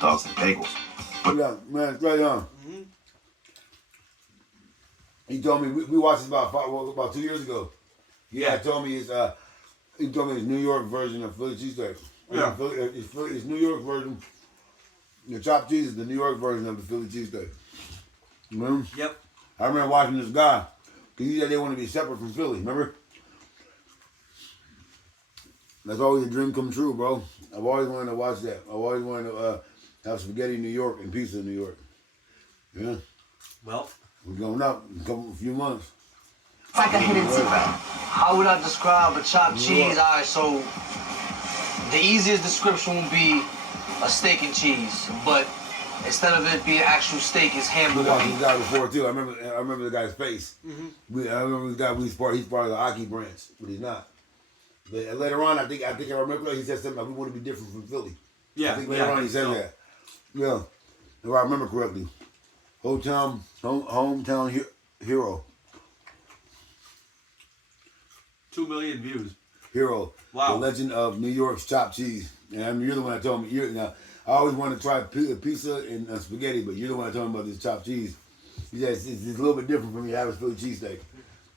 hot dogs and bagels. Yeah, man, straight on. He told me we watched this about 2 years ago. Yeah, he told me it's New York version of Philly cheesesteak. Yeah, it's New York version. The chopped cheese is the New York version of the Philly cheesesteak. Remember? Yep. I remember watching this guy. He said they want to be separate from Philly. Remember? That's always a dream come true, bro. I've always wanted to watch that. I've always wanted to have spaghetti in New York and pizza in New York. Yeah. Well, we're going up in a few months. It's like a hidden secret. How would I describe a chopped cheese? All right, so the easiest description would be a steak and cheese, but instead of it being actual steak, it's hamburger. We watched this guy before too. I remember the guy's face. I remember the guy. He's part of the Aki branch, but he's not. But later on, I think I remember he said something like we want to be different from Philly. Yeah. I think later on he said that. Yeah, if I remember correctly. Hometown hero. 2 million views. Hero. Wow. The legend of New York's chopped cheese. And you're the one that told me. I always wanted to try pizza and spaghetti, but you're the one that told me about this chopped cheese. He said it's a little bit different from your average Philly cheesesteak.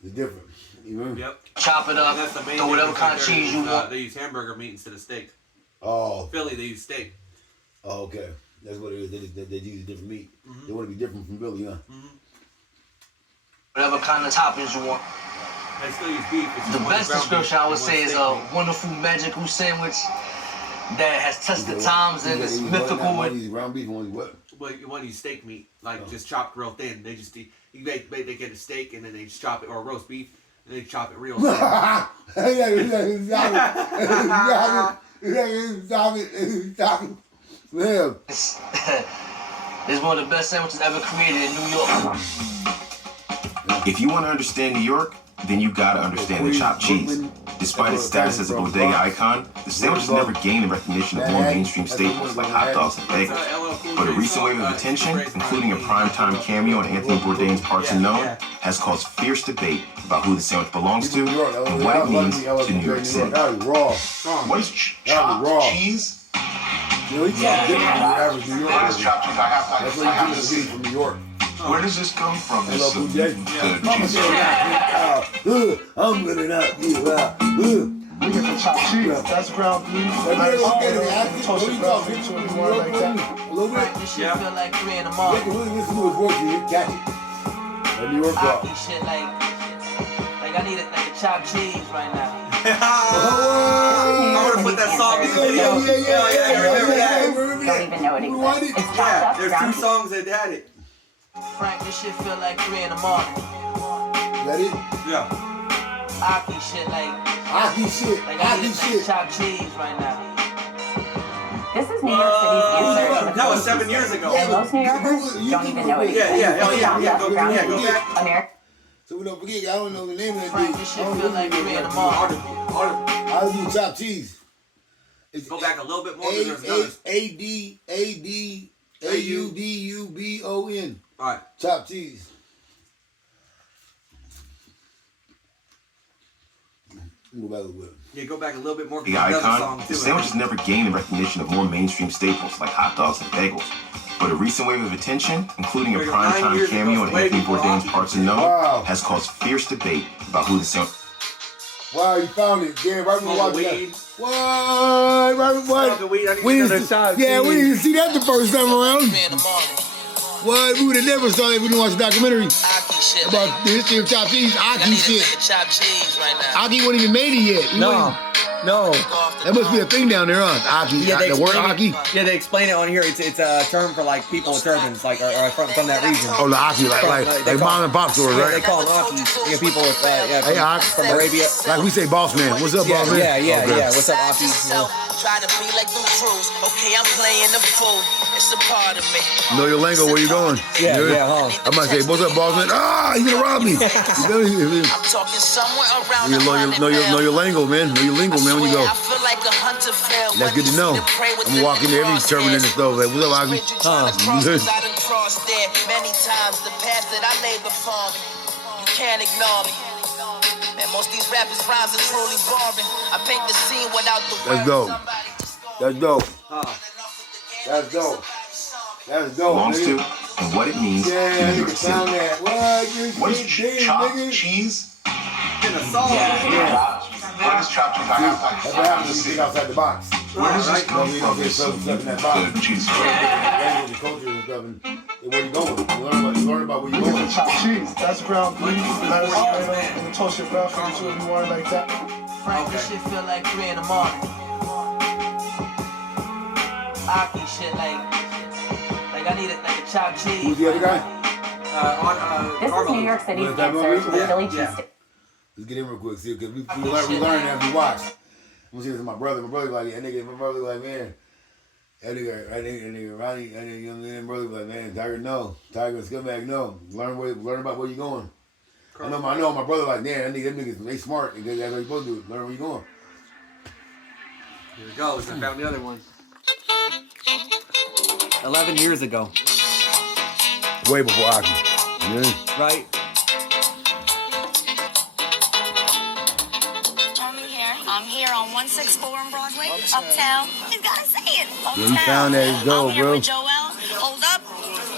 It's different. You know? Yep. Chop it up. That's the main throw whatever kind of cheese you want. They use hamburger meat instead of steak. Oh. Philly, they use steak. Oh, okay. That's what it is. They use a different meat. They want to be different from Philly, huh? Whatever kind of toppings you want. They still use beef. The best description I would say is a wonderful, magical sandwich that has tested times and is mythical. Ground beef, what? Well, you want to use steak meat, like just chopped real thin. They just they get a steak and then they just chop it, or roast beef, and they chop it real thin. Stop it. Man. It's one of the best sandwiches ever created in New York. If you want to understand New York, then you gotta understand the chopped cheese. Despite its status as a bodega icon, the sandwich has never gained the recognition of more mainstream staples like hot dogs and bagels. But a recent wave of attention, including a primetime cameo on Anthony Bourdain's Parts Unknown, has caused fierce debate about who the sandwich belongs to and what it means to New York City. What is chopped cheese? What is chopped cheese? I have That's what you do from New York. Where does this come from? I'm gonna knock you out. We get the chopped cheese. That's ground beef. Toasted ground beef, so you want like that. A little bit. This shit feel like 3 in the morning. You can listen to his voice, you catch it. That New York talk. Shit like I need like a chopped cheese right now. I want to put that song in the video. Yeah. Don't even know it exists. It's chopped up There's ground 2 songs that had it. Frank, this shit feel like 3 in the morning. That it? Yeah. Aki shit like I need like chopped cheese right now. This is New York City's answer to the That was Philly 7 years cheesesteak. ago. And most New Yorkers don't even know it exists. Go back. America. So we don't forget, I don't know the name of that Frank, dude. this shit feel like 3 in the morning. I'll do chopped cheese. It's Go back a little bit more because there's another. ADAUDUBON. Alright. Chopped cheese. Go back a little bit. Yeah, go back a little bit more. The icon, the sandwich has never gained the recognition of more mainstream staples like hot dogs and bagels. But a recent wave of attention, including a primetime cameo on Anthony Bourdain's Parts Unknown, has caused fierce debate about who the sandwich. Wow, you found it. Yeah, right when we watched that. What? We didn't see that the first time around. What? We would have never saw it if we didn't watch the documentary about the history of chopped cheese. Aki shit. Aki wasn't even made it yet. No. That must be a thing down there, huh? Aki. Yeah, The word Aki. Yeah, they explain it on here. It's a term for like people with turbans, like or from that region. Oh, the Aki, like mom and pop stores, Yeah, right? they call them Akis. You know, people with Hey, Aki. from Arabia. Like we say, boss man. What's up, boss man? Yeah. Okay. What's up, Akis? Try to be like them crews. Okay, I'm playing the fool. It's a part of me. Know your lingo, where you going? Yeah, I might say, what's up, boss man? Ah, you gonna rob me. I'm talking somewhere around know your lingo, man. Know your lingo, man, when you go. I feel like a hunter fell. That's good to know. I'm walking to every terminal in the stove. Like, what's up, Aki? I done crossed there many times. The path that I laid before me. You can't ignore me. Man, most these rappers' rhymes are truly boring. I paint the scene without the That's dope. That's dope. That's dope. That's dope, belongs to, nigga. and what it means Yeah, to New York nigga found City. that. What? You What is big chopped nigga? cheese? In a song. Yeah. What is chopped cheese? I have That's what happens when you think outside the box. Where does this come You from? get This stuff in that box. the cheese. That's the culture and stuff, and where you going. You learn about where you You get going. the chopped cheese. That's ground beef, lettuce, tomato, and toasted bread for you too if you want it like that. Frank, this shit feel like 3 in the morning. Aki shit like I need it like a chopped cheese. Who's the other guy? This is New York City's Wanna talk about answer to the it? Philly Yeah. cheesesteak. Let's get in real quick, see, because we learn as we watch. I'm gonna see this to my brother. My brother like, that nigga, my brother like, man, that nigga, Ronnie, that nigga, young man, brother like, man, Tiger, no. Tiger, scumbag, no. Learn about where you going. I know my brother like, man, them niggas, they smart. That's what you supposed to do. Learn where you going. Here it goes. I found the other one. 11 years ago, Way before Aki. Yeah. right? I'm here on 164 on Broadway, Uptown. You gotta say it. Uptown. Yeah, you found that. It's dope, I'm here bro. with Joel. Hold up.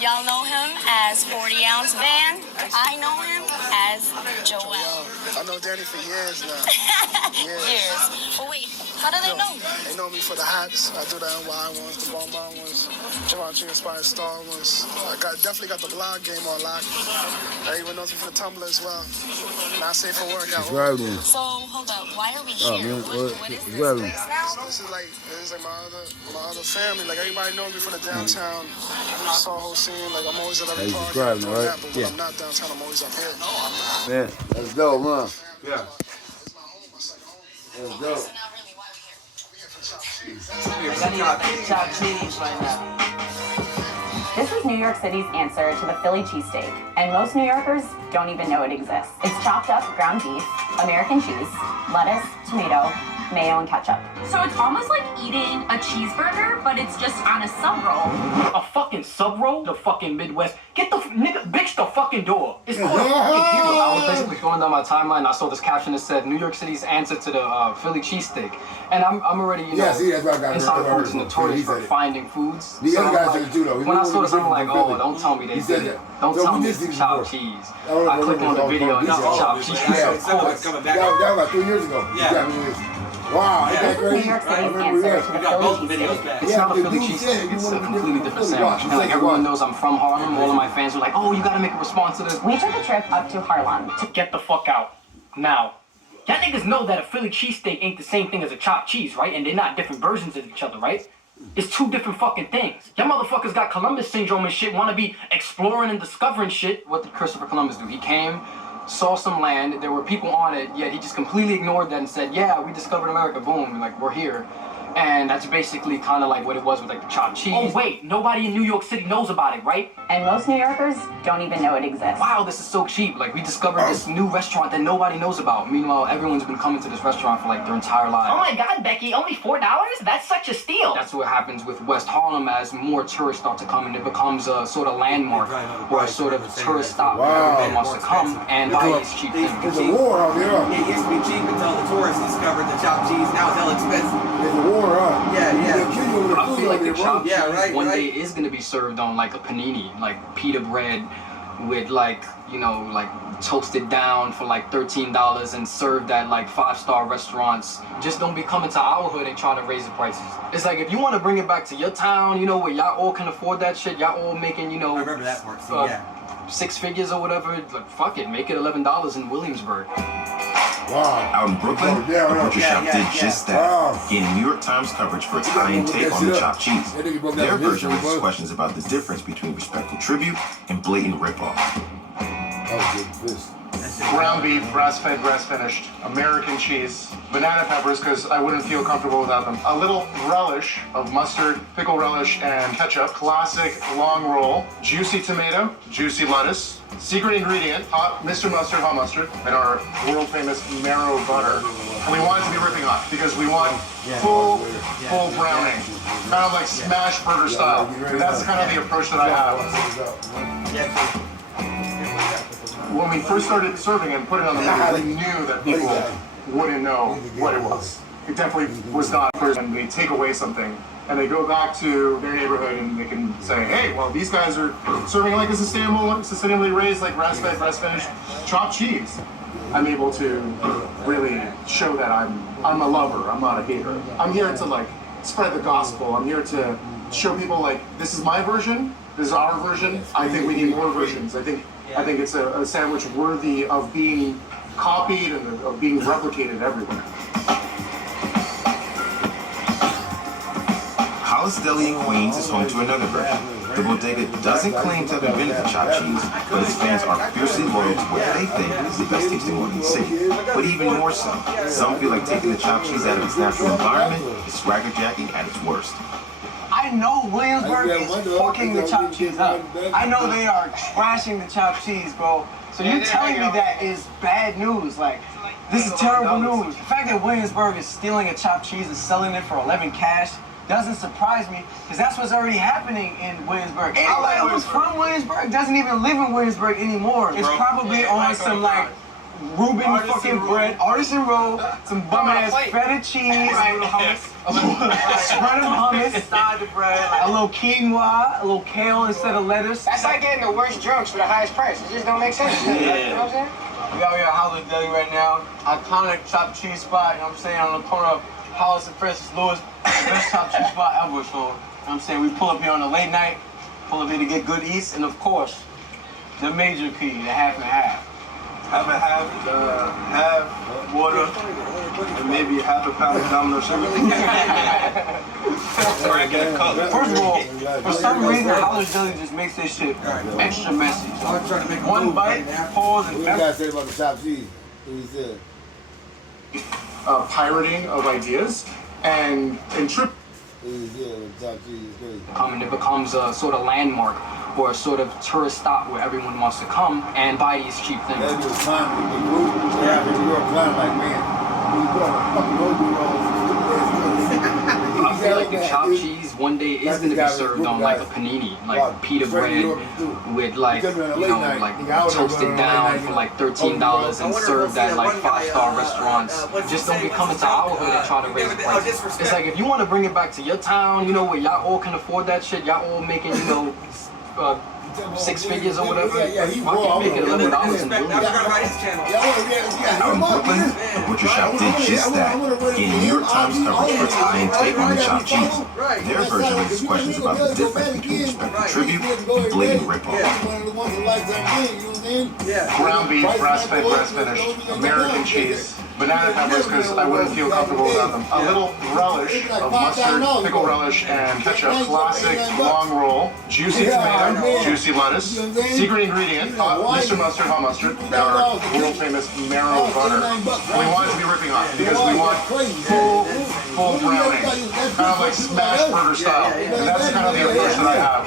Y'all know him as 40 Ounce Van. I know him as Joel. I know Danny for years now. Years. But wait, how do they know? They know me for the hats. I do the NY ones, the Bonbon ones, Givenchy inspired Star ones. Definitely got the blog game on lock. Everyone knows me for the Tumblr as well. Not safe for work out. Subscribe then. So, hold up. Why are we Oh, here? man, What is subscribe then. this now? This is like my other family. Like everybody knows me for the downtown Soho scene. Like I'm always at every Hey, party. subscribe now, right? But when I'm not downtown, I'm always up here. Man, that's dope, huh? Yeah. That's dope. I need it like a chopped cheese right now. This is New York City's answer to the Philly cheesesteak, and most New Yorkers don't even know it exists. It's chopped up ground beef, American cheese, lettuce, tomato, mayo, and ketchup. So it's almost like eating a cheeseburger, but it's just on a sub roll. A fucking sub roll? The fucking Midwest. Get the nigga, bitch, the fucking door. It's called a fucking hero. I was basically going down my timeline and I saw this caption that said New York City's answer to the Philly cheesesteak. And I'm already, you know, see, that's what I got. Inside Foods is notorious for finding foods. The other I'm guy like, said it too, though. when I saw this, I'm like, oh, don't tell me they He said did it. that. Don't So tell we me did it's see this chopped before. cheese. Oh, I click on the video and it's yeah. chopped cheese. Yeah. Of course. Coming back. That was like 3 years ago. Yeah. Wow, Yeah. ain't that This is crazy? New York I City's remember answer that. to We the got both Philly videos cheesesteak. back. It's Yeah, not a dude, Philly you cheesesteak. said you It's a wanted to completely do different Philly sandwich. watch. And You like said everyone watch. knows I'm from Harlem. All of my fans were like, oh, you gotta make a response to this. We took a trip up to Harlem to Get the fuck out. Now, y'all niggas know that a Philly cheesesteak ain't the same thing as a chopped cheese, right? And they're not different versions of each other, right? It's two different fucking things. Y'all motherfuckers got Columbus syndrome and shit, wanna be exploring and discovering shit. What did Christopher Columbus do? He came, saw some land, there were people on it, yet he just completely ignored that and said, yeah, we discovered America, boom, like, we're here. And that's basically kind of like what it was with like the chopped cheese. Oh wait, nobody in New York City knows about it, right? and most New Yorkers don't even know it exists. Wow, this is so cheap. Like we discovered this new restaurant that nobody knows about. Meanwhile, everyone's been coming to this restaurant for like their entire lives. Oh my God, Becky, only $4? That's such a steal. That's what happens with West Harlem as more tourists start to come and it becomes a sort of landmark or a sort of tourist stop where everyone wants to come and buy these cheap things. There's a war out there. It used to be cheap until the tourists discovered the chopped cheese. Now it's hell expensive. There's a war, huh? Yeah, yeah. They'll kill you over the I food feel like the out there, chopped bro. Yeah, cheese right, one right. day is gonna be served on like a panini, like pita bread with like, you know, like toasted down for like $13 and served at like 5-star restaurants. Just don't be coming to our hood and trying to raise the prices. It's like if you want to bring it back to your town, you know, where y'all all can afford that shit, y'all all making, you know, I remember that part. See, yeah. 6 figures or whatever, like fuck it, make it $11 in Williamsburg. Wow. Out in Brooklyn, Oh, yeah, the yeah, butcher yeah, shop yeah, did yeah. just that, Wow. gaining New York Times coverage for its high-end take on the chopped cheese. That nigga broke Their down version history, raises bro. questions about the difference between respectful tribute and blatant ripoff. Oh, good fish. Ground beef, grass-fed, grass-finished, American cheese, banana peppers because I wouldn't feel comfortable without them. A little relish of mustard, pickle relish, and ketchup. Classic long roll, juicy tomato, juicy lettuce. Secret ingredient, hot Mr. Mustard, hot mustard, and our world-famous marrow butter. And we want it to be ripping hot because we want full browning, kind of like smash burger style. And that's kind of the approach that I have. When we first started serving and putting it on the menu, we knew that people wouldn't know what it was. It definitely was not first when we take away something and they go back to their neighborhood and they can say, hey, well, these guys are serving like a sustainably raised, like grass-fed, grass-finished chopped cheese. I'm able to really show that I'm a lover, I'm not a hater. I'm here to like spread the gospel. I'm here to show people like, this is my version, this is our version. I think we need more versions. I think it's a sandwich worthy of being copied and of being replicated everywhere. Hollis Deli in Queens is home to another version. The bodega doesn't claim to have invented the chopped cheese, but its fans are fiercely loyal to what they think is the best tasting one in the city. But even more so, some feel like taking the chopped cheese out of its natural environment is swagger jacking at its worst. I know Williamsburg is fucking the chopped cheese up. I know they are trashing the chopped cheese, bro. So you telling me that is bad news? Like, this is terrible news. The fact that Williamsburg is stealing a chopped cheese and selling it for 11 cash doesn't surprise me, because that's what's already happening in Williamsburg. Anybody who's from Williamsburg doesn't even live in Williamsburg anymore. It's probably on some like Reuben fucking bread, artisan roll, some bum ass feta cheese, spread of hummus inside the bread, a little quinoa, a little kale instead of lettuce. That's like getting the worst drugs for the highest price. It just don't make sense. Yeah. You know what I'm saying? We got Hollis Deli right now, iconic chopped cheese spot, you know what I'm saying, on the corner of Hollis and Francis Lewis, best chopped cheese spot ever. So, you know what I'm saying, we pull up here on a late night, pull up here to get good eats, and of course, the major key, the half and half. Half and half water, and maybe half a pound of Domino sugar. First of all, for some reason, Hollis Deli just makes this shit extra messy. One bite, pause, and what you guys say about the chopped cheese? What you said? Pirating of ideas and trip. And it becomes a sort of landmark or a sort of tourist stop where everyone wants to come and buy these cheap things. That was time when the group was out in New York playing like, man, when you put on a fucking I feel like the chopped cheese one day is going to be served on like a panini, like pita bread with like, you know, like toasted down for like $13 and served at like 5-star restaurants. Just don't be coming to our hood and try to raise prices. It's like if you want to bring it back to your town, you know, where y'all all can afford that shit, y'all all making, you know, 6 figures or whatever. Why can't you make it $11 in Williamsburg? Out in Brooklyn, the butcher shop did just that, getting New York Times coverage for its high-end take on the chopped cheese. Their version raises questions about the difference between respectful tribute and blatant rip-off. Ground beef, grass-fed, grass-finished, American cheese, banana peppers because I wouldn't feel comfortable without them. A little relish of mustard, pickle relish, and ketchup. Classic long roll, juicy tomato, juicy lettuce. Secret ingredient, Mr. Mustard, hot mustard, and our world-famous marrow butter. And we want it to be ripping hot because we want full browning, kind of like smash burger style. And that's kind of the approach that I have.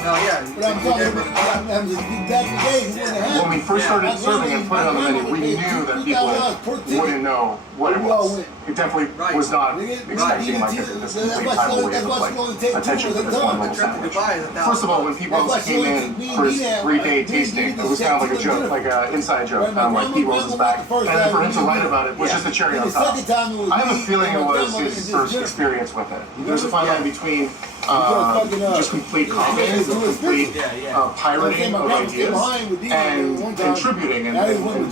When we first started serving and putting it on the menu, we knew that people wouldn't know what it was. It definitely was not expecting like this complete tidal wave of like attention for this one little sandwich. First of all, when people came in for his 3-day tasting, it was kind of like a joke, like an inside joke, kind of like Pete Rose's back. And then for him to write about it was just a cherry on top. I have a feeling it was his first experience with it. There's a fine line between just complete comments and complete pirating of ideas and contributing and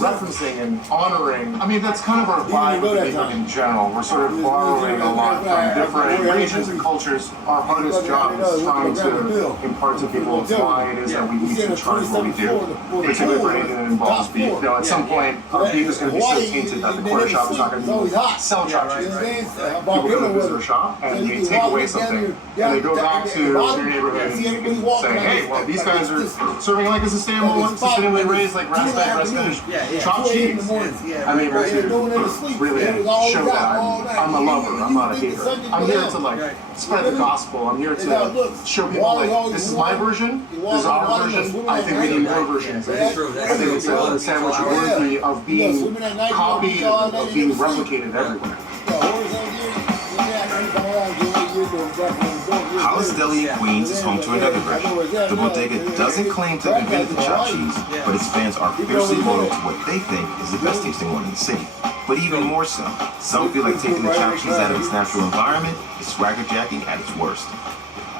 referencing and honoring. I mean, that's kind of our vibe with the book in general. We're sort of borrowing a lot from different regions and cultures. Our hardest job is trying to impart to people why it is that we need to charge what we do, particularly for anything that involves beef. You know, at some point, our beef is going to be so tainted that the corner shop is not going to sell chopped cheese. People go to visit our shop and they take away something. And they go back to their neighborhood and say, hey, well, these guys are serving like a sustainably raised, like grass-fed, grass-finished chopped cheese. I'm able to really show that I'm a lover, I'm not a hater. I'm here to like spread the gospel. I'm here to show people like, this is my version, this is our version. I think we need more versions. I think it's a sandwich worthy of being copied and of being replicated everywhere. Hollis Deli in Queens is home to another version. The bodega doesn't claim to have invented the chopped cheese, but its fans are fiercely loyal to what they think is the best tasting one in the city. But even more so, some feel like taking the chopped cheese out of its natural environment is swagger jacking at its worst.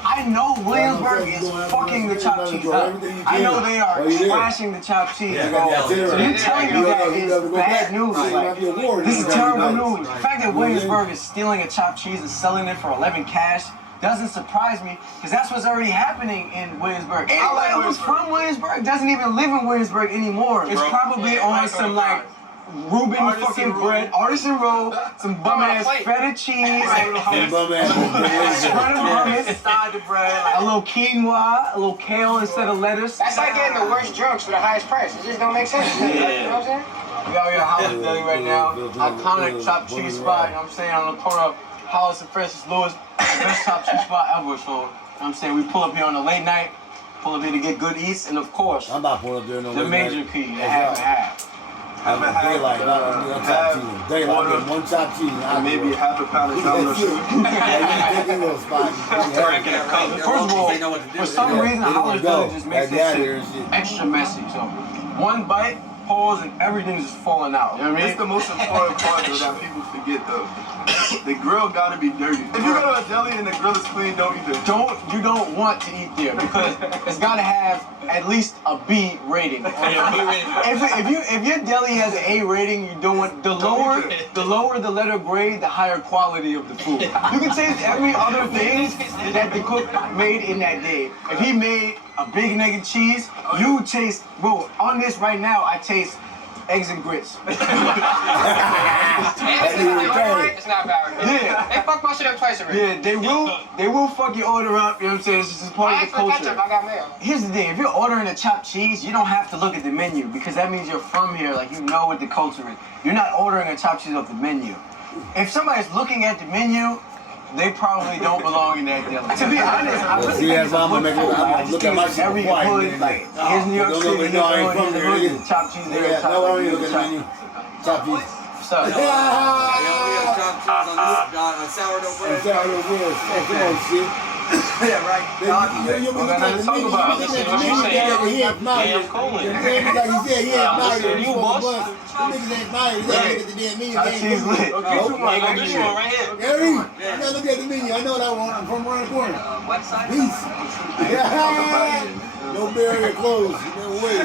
I know Williamsburg is fucking the chopped cheese up. I know they are trashing the chopped cheese, bro. So you're telling me that is bad news. Like, this is terrible news. The fact that Williamsburg is stealing a chopped cheese and selling it for 11 cash doesn't surprise me, because that's what's already happening in Williamsburg. Anybody who's from Williamsburg doesn't even live in Williamsburg anymore. It's probably on some like Reuben fucking bread, artisan roll, some bum ass feta cheese, spread of hummus, inside the bread, a little quinoa, a little kale instead of lettuce. That's like getting the worst drunks for the highest price. It just don't make sense. You know what I'm saying? We out here at Hollis Deli right now. Iconic chopped cheese spot, you know what I'm saying? On the corner of Hollis and Francis Lewis. Best chopped cheese spot ever. So, you know what I'm saying? We pull up here on a late night, pull up here to get good eats, and of course, I'm not pulling up there no the major key, the half and half. Daylight, daylight, one chopped cheese. Maybe half a pound of Domino sugar. First of all, for some reason, Hollis Deli just makes that shit extra messy. So, one bite, pause, and everything's just falling out. You know what I mean? It's the most important part though that people forget though. The grill gotta be dirty. If you go to a deli and the grill is clean, don't eat there. You don't want to eat there because it's gotta have at least a B rating. If your deli has an A rating, you don't want the lower the letter grade, the higher quality of the food. You can taste every other thing that the cook made in that day. If he made a big nugget cheese, you taste, bro, on this right now, I taste eggs and grits. It's not bad. Yeah. They fucked my shit up twice already. Yeah, they will fuck your order up, you know what I'm saying? It's just part of the culture. Ketchup, I got mayo. Here's the thing, if you're ordering a chopped cheese, you don't have to look at the menu because that means you're from here, like you know what the culture is. You're not ordering a chopped cheese off the menu. If somebody's looking at the menu, they probably don't belong in that deli. To be honest, I really think it's a good food. I just think it's every hood, like, here's New York City, here's the hood, chopped cheese there, chopped cheese there, chopped cheese. What's up? We have chopped cheese on sourdough bread. Sourdough bread. Come on, shit. Yeah, right. You got nothing to talk about. This is what you saying. Yeah, I'm cool. Like you said, yeah, I'm out here. You boss. Niggas ain't married. They look at the damn menu. Chopped cheese lit. Okay, this one right here. Gary, I gotta look at the menu. I know what I want. I'm from around the corner. Website? Peace. No barrier closed. No way.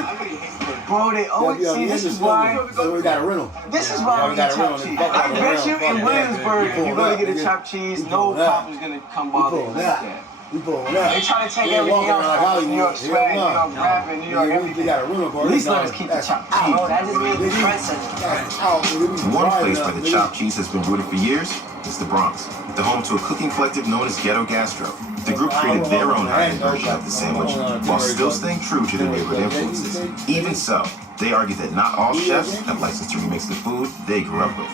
Bro, they always see this is why. So we got a rental. This is why we get chopped cheese. I bet you in Williamsburg, if you go to get a chopped cheese, no cop is gonna come bother you like that. They try to take everything else out of New York swag, New York rap, and New York everything. At least let us keep the chopped cheese. That just means the trendsetter. One place where the chopped cheese has been rooted for years is the Bronx, the home to a cooking collective known as Ghetto Gastro. The group created their own high-end version of the sandwich while still staying true to their neighborhood influences. Even so, they argue that not all chefs have license to remix the food they grew up with.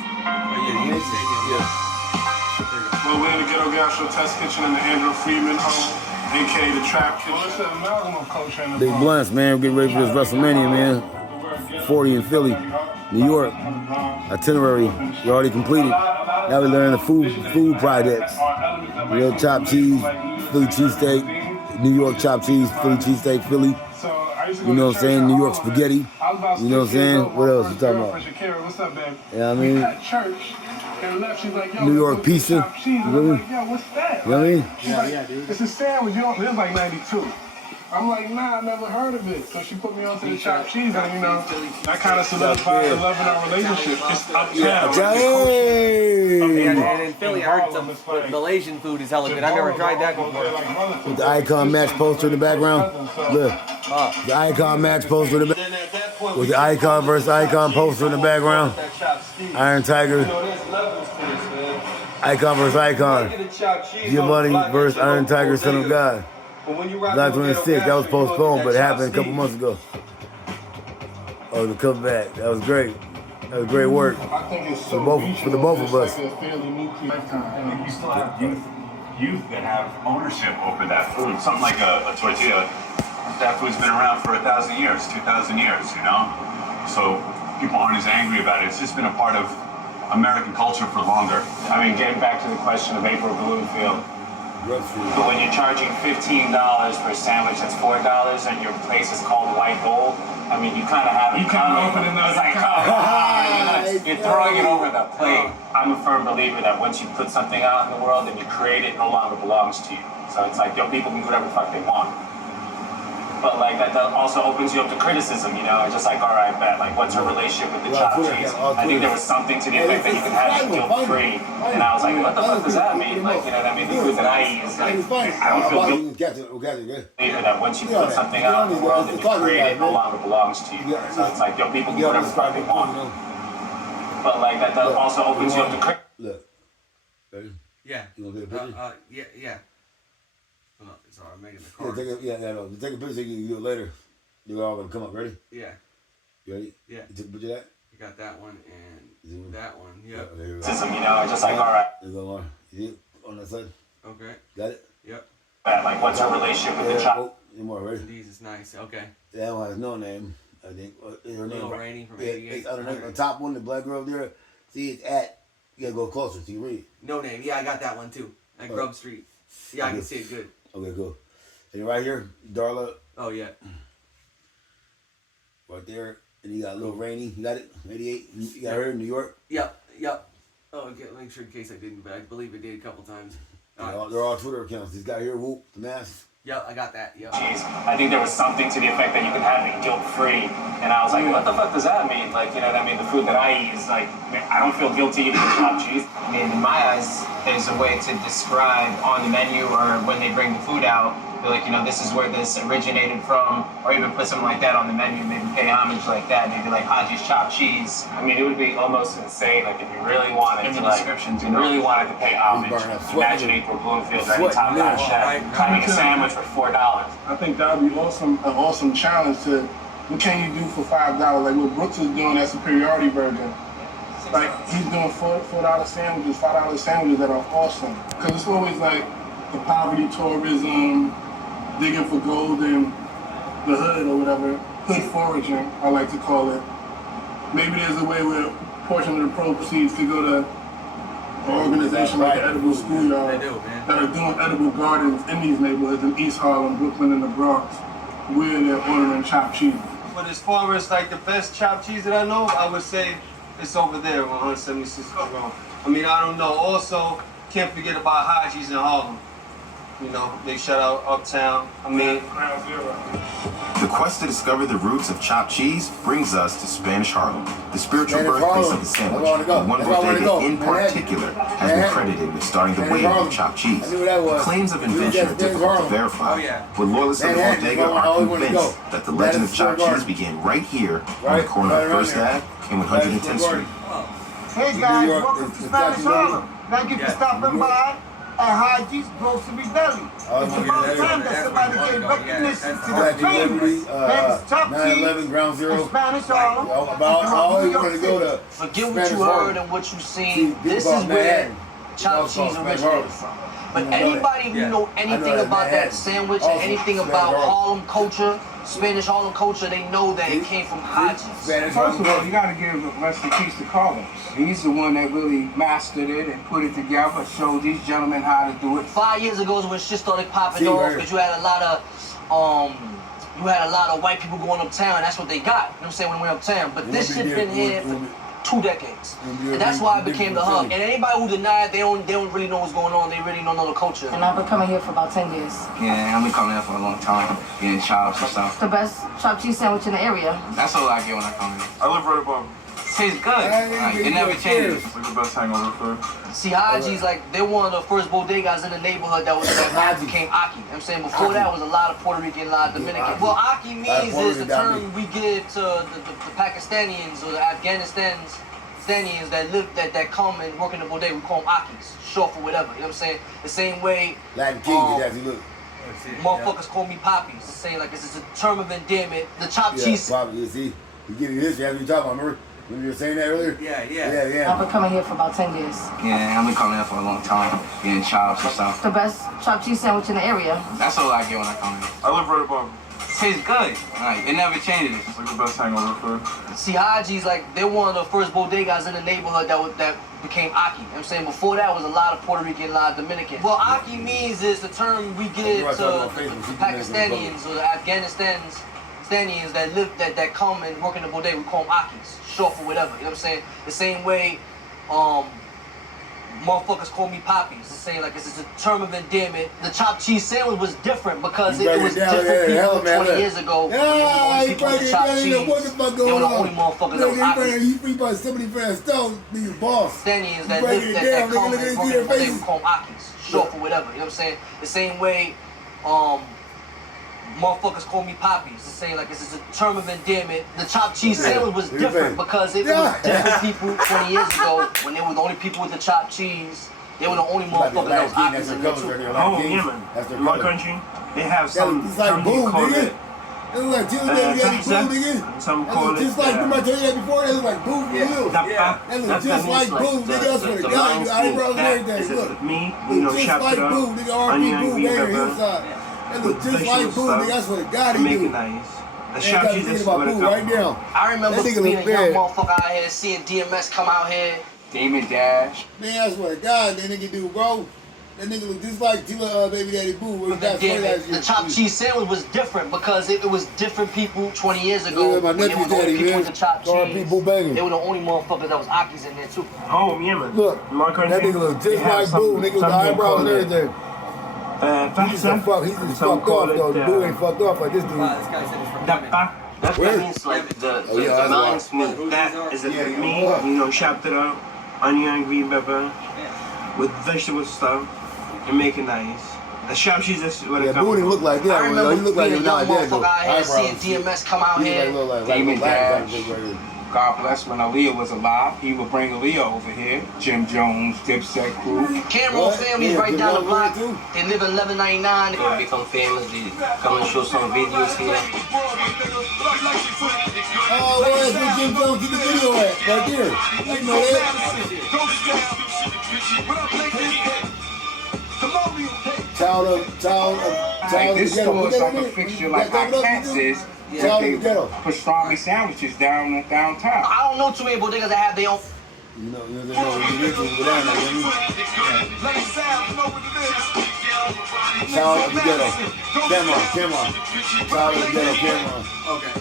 Well, we're in the Ghetto Gastro Test Kitchen in the Andrew Freeman home, aka the Trap Kitchen. Well, it's an amalgam of culture and Big blunts, man. We're getting ready for this WrestleMania, man. 40 in Philly, New York. Itinerary, we already completed. Now we're learning the food projects. Real chopped cheese, Philly cheesesteak, New York chopped cheese, Philly cheesesteak, Philly. You know what I'm saying? New York spaghetti. You know what I'm saying? What else you talking about? What's up, babe? Yeah, I mean, and left, she's like, yo, New York pizza. I'm like, yo, what's that? You know what I mean? Yeah, dude. It's a sandwich. You don't, it was like 92. I'm like, nah, I never heard of it. So she put me onto the chopped cheese, and you know, that kind of solidified the love in our relationship. It's uptown. And in Philly, I heard some Malaysian food is hella good. I've never tried that before. With the Icon match poster in the background. Look, the Icon match poster in the background. With the Icon versus Icon poster in the background. Iron Tiger. Icon versus Icon. Giovanni versus Iron Tiger, Son of God. July 26th, that was postponed, but it happened a couple months ago. Oh, the comeback. That was great. That was great work. For the both of us. Youth that have ownership over that food, something like a tortilla, that food's been around for 1,000 years, 2,000 years, you know? So people aren't as angry about it. It's just been a part of American culture for longer. I mean, getting back to the question of April Bloomfield, But when you're charging $15 for a sandwich that's $4 and your place is called White Gold, I mean, you kind of have it. You kind of open it up. It's like, you're throwing it over the plate. I'm a firm believer that once you put something out in the world and you create it, it no longer belongs to you. So it's like, yo, people can do whatever the fuck they want. But like that also opens you up to criticism, you know. It's just like, all right, bet, like, what's her relationship with the chopped cheese? I think there was something to the effect that you can have it guilt-free, and I was like, what the fuck does that mean? Like, you know what I mean? The food that I eat is like, I don't feel guilty that once you put something out in the world and you create it, no longer belongs to you. So it's like, yo, people can do whatever the fuck they want. But like that also opens you up to criticism. Look, ready? Yeah. You want to get a picture? Yeah. Hold on, sorry, I'm making the card. Take a picture. You can do it later. You're all gonna come up. Ready? Yeah. You ready? Yeah. You took a picture of that? You got that one and that one. Yep. Okay, here System, you know, it's just like, all right. You go on. You see it on that side? Okay. Got it? Yep. Like, what's her relationship with the chop? Any more, ready? These is nice. Okay. That one has no name, I think. Her name. Little Rainy from 88. The top one, the black girl up there. See, it's at. You gotta go closer so you read. No name. Yeah, I got that one too. At Grub Street. Yeah, I can see it good. Okay, cool. And right here, Darla. Oh, yeah. Right there. And you got a little Rainy. You got it? 88. You got her in New York? Yep. Oh, okay. Make sure in case I didn't, but I believe it did a couple times. They're all Twitter accounts. This guy here, Whoop, the mask. Yep, I got that. Yep. Jeez, I think there was something to the effect that you can have it guilt-free. And I was like, what the fuck does that mean? Like, you know what I mean? The food that I eat is like, I don't feel guilty eating chopped cheese. I mean, in my eyes, there's a way to describe on the menu or when they bring the food out, be like, you know, this is where this originated from, or even put something like that on the menu, maybe pay homage like that, maybe like Haji's chopped cheese. I mean, it would be almost insane, like, if you really wanted to, like, really wanted to pay homage, imagine April Bloomfield or any top notch chef cutting a sandwich for $4. I think that would be an awesome challenge to, what can you do for $5? Like what Brooks is doing, that superiority burger. Like, he's doing $4 sandwiches, $5 sandwiches that are awesome. Because it's always like the poverty tourism, digging for gold in the hood or whatever, hood foraging, I like to call it. Maybe there's a way where a portion of the proceeds to go to an organization like the Edible Schoolyard that are doing edible gardens in these neighborhoods in East Harlem, Brooklyn, and the Bronx, where they're ordering chopped cheese. But as far as like the best chopped cheese that I know, I would say it's over there on 176 Road. I mean, I don't know. Also, can't forget about Haji's in Harlem. You know, big shout out Uptown. I mean, the quest to discover the roots of chopped cheese brings us to Spanish Harlem, the spiritual birthplace of the sandwich. One bodega in particular has been credited with starting the wave of chopped cheese. Claims of invention are difficult to verify, but loyalists of the bodega are convinced that the legend of chopped cheese began right here on the corner of First Ave and 110th Street. Hey guys, welcome to Spanish Harlem. Thank you for stopping by at Haji's Grocery Deli. It's about time that somebody gave recognition to the famous chopped cheese 9/11 Ground Zero. in Spanish Harlem. All you want to go to. Forget what you heard and what you seen. This is where chopped cheese originated from. But anybody who know anything about that sandwich and anything about Harlem culture, Spanish Harlem culture, they know that it came from Haji's. First of all, you gotta give rest in peace to Carlos. He's the one that really mastered it and put it together, showed these gentlemen how to do it. 5 years ago is when shit started popping off, because you had a lot of white people going uptown. That's what they got. You know what I'm saying, when we went uptown. But this shit been here for 2 decades. And that's why it became the hub. And anybody who deny it, they don't really know what's going on. They really don't know the culture. And I've been coming here for about 10 years. Yeah, I've been coming here for a long time, getting chops and stuff. The best chopped cheese sandwich in the area. That's all I get when I come here. I live right above. Tastes good. It never changes. It's like the best hangover food. See, Haji's, like, they're one of the first bodegas in the neighborhood that became Aki. You know what I'm saying? Before that was a lot of Puerto Rican, a lot of Dominican. What Aki means is the term we give to the Pakistanians or the Afghanistans that come and work in the bodega. We call them Akis, short for whatever. You know what I'm saying? The same way Latin King, that's look. Motherfuckers call me Poppies. It's saying like this is a term of endearment. The chopped cheese. You see, we give you history after you talk about. Remember when you were saying that earlier? Yeah. I've been coming here for about 10 years. Yeah, I've been coming here for a long time, getting chops and stuff. The best chopped cheese sandwich in the area. That's all I get when I come here. I live right above. tastes good. Like, it never changes. What's the best hangover food? See, Haji's like, they're one of the first bodegas in the neighborhood that became Aki. You know what I'm saying? Before that was a lot of Puerto Rican, a lot of Dominican. What Aki means is the term we give to the Pakistanians or the Afghanistans that come and work in the bodega. We call them Akis, short for whatever. You know what I'm saying? The same way motherfuckers call me Poppy. It's the same, like, it's a term of endearment. The chopped cheese sandwich was different because it was different people 20 years ago. Yeah, he break it down. What the fuck going on? They were the only motherfuckers that was Akis. He free by somebody for that stone, be boss. Pakistanians that come and work in the bodega, we call them Akis, short for whatever. You know what I'm saying? The same way motherfuckers call me Poppy. It's the same, like, it's a term of endearment. The chopped cheese sandwich was different because it was different people 20 years ago when they were the only people with the chopped cheese. They were the only motherfuckers that was Akis in there too. Oh, yeah, man. In my country, they have some boom, call nigga. it It look like Jill's baby daddy boom, nigga. Some call it just like, remember I told you that before? It look like boom for you. That look just like boom, nigga. That's what it got. You eyebrows and everything. Look. Me, just like boom, nigga. R.P. boom, there, hillside. That look just like boom, nigga. That's what it got. He do. The shop cheese is what it right now. I remember being a young motherfucker out here, seeing DMS come out here. Damon Dash. Man, that's what it got. That nigga do, bro. That nigga look just like Tila baby daddy boo. The chopped cheese sandwich was different because it was different people 20 years ago. Yeah, my nephew daddy, man. The chopped cheese. People banging. They were the only motherfuckers that was Akis in there too. Oh, yeah, man. Look, my country, that nigga look just like Boo. Nigga with the eyebrows and everything. He's just fucked off though. The Boo ain't fucked off like this dude. That means like the melons meat. That is me, chopped it up, onion, green pepper, with vegetable stuff, and make it nice. The shop cheese is what it comes. Boo didn't look like that. I remember he looked like being a young motherfucker out here, seeing DMS come out here. Damon Dash. God bless when Aaliyah was alive. He would bring Aaliyah over here. Jim Jones, Dipset crew. Cameron family's right down the block. They live in 1199. They become famous. They come and show some videos here. Oh, where's where Jim Jones did the video at? Right there. You know that? Like this store is like a fixture like how Cats is. They pastrami sandwiches downtown. I don't know too many bodegas that have their own. You know what down there. Child of the ghetto. Cameron. Child of the ghetto, Cameron. Okay.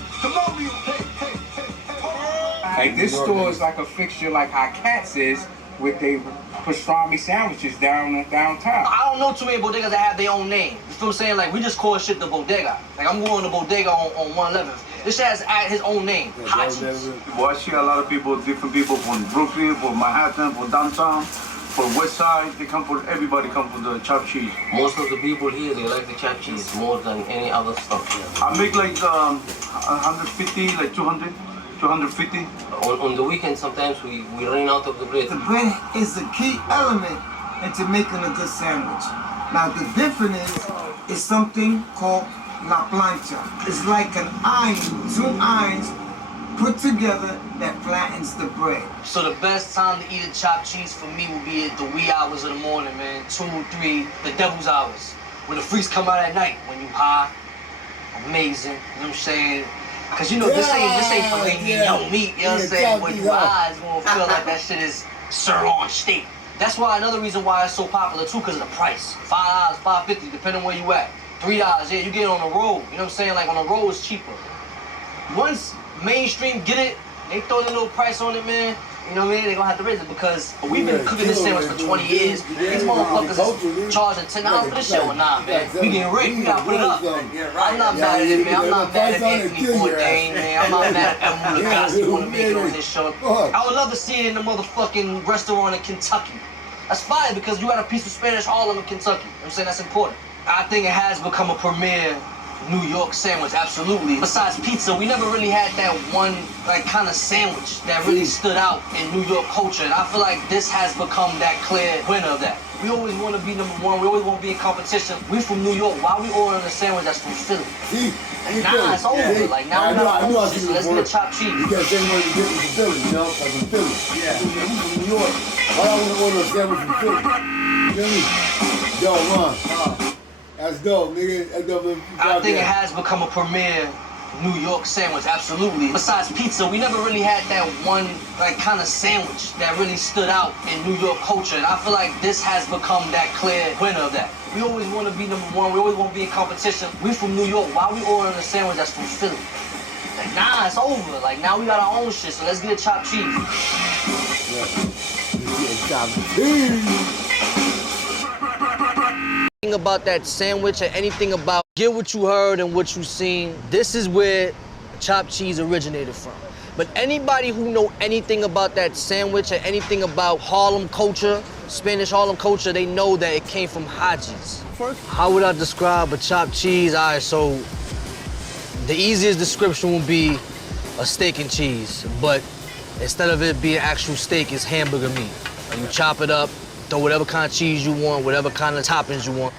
Like this store is like a fixture like how Cats is with their pastrami sandwiches downtown. I don't know too many bodegas that have their own name. You feel what I'm saying? Like, we just call shit the bodega. Like, I'm going to bodega on 111. This shit has his own name. Hot cheese. Well, I see a lot of people, different people from Brooklyn, from Manhattan, from downtown, from West Side. Everybody come for the chopped cheese. Most of the people here, they like the chopped cheese more than any other stuff. I make like 150, like 200. 250. On the weekend, sometimes we run out of the bread. The bread is a key element into making a good sandwich. Now the difference is something called la plancha. It's like an iron, two irons put together that flattens the bread. So the best time to eat a chopped cheese for me would be at the wee hours of the morning, man. 2, 3, the devil's hours. When the freaks come out at night, when you high, amazing, you know what I'm saying? Cause you know this ain't filet young meat, you know what I'm saying? When you eyes gonna feel like that shit is sirloin steak. That's why another reason why it's so popular too, cause of the price. $5, $5.50, depending where you at. $3, yeah, you get it on the road. You know what I'm saying? Like on the road it's cheaper. Once mainstream get it, they throw the little price on it, man. You know what I mean? They gonna have to raise it because we've been cooking this sandwich for 20 years. These motherfuckers is charging $10 for this shit. Well, nah, man. We getting raped. We gotta put it up. I'm not mad at it, man. I'm not mad at Anthony Bourdain, man. I'm not mad at Emily Gossett who wanna make it on this show. I would love to see it in the motherfucking restaurant in Kentucky. That's fire because you got a piece of Spanish Harlem in Kentucky. You know what I'm saying? That's important. I think it has become a premier New York sandwich, absolutely. Besides pizza, we never really had that one like kind of sandwich that really stood out in New York culture. And I feel like this has become that clear winner of that. We always want to be number one. We always want to be in competition. We from New York. Why we ordering a sandwich that's from Philly? Nah, it's over. Like now we're not home shit, so let's get chopped cheese. You can't say what you get from Philly, you know? Like from Philly. Yeah. We from New York. Why I want to order a sandwich from Philly? You feel me? Yo, Ron. That's dope, nigga. That's dope. I think it has become a premier New York sandwich, absolutely. Besides pizza, we never really had that one like kind of sandwich that really stood out in New York culture. And I feel like this has become that clear winner of that. We always want to be number one. We always want to be in competition. We from New York. Why we ordering a sandwich that's from Philly? Like, nah, it's over. Like, now we got our own shit, so let's get a chopped cheese. Chopped cheese. About that sandwich or anything about get what you heard and what you seen, this is where chopped cheese originated from. But anybody who know anything about that sandwich or anything about Harlem culture, Spanish Harlem culture, they know that it came from Haji's. How would I describe a chopped cheese? All right, so the easiest description would be a steak and cheese, but instead of it being actual steak, it's hamburger meat. And you chop it up, throw whatever kind of cheese you want, whatever kind of toppings you want.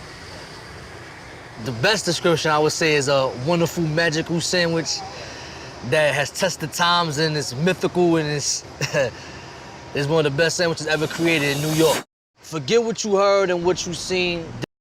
The best description I would say is a wonderful, magical sandwich that has tested times and it's mythical and it's one of the best sandwiches ever created in New York. Forget what you heard and what you seen.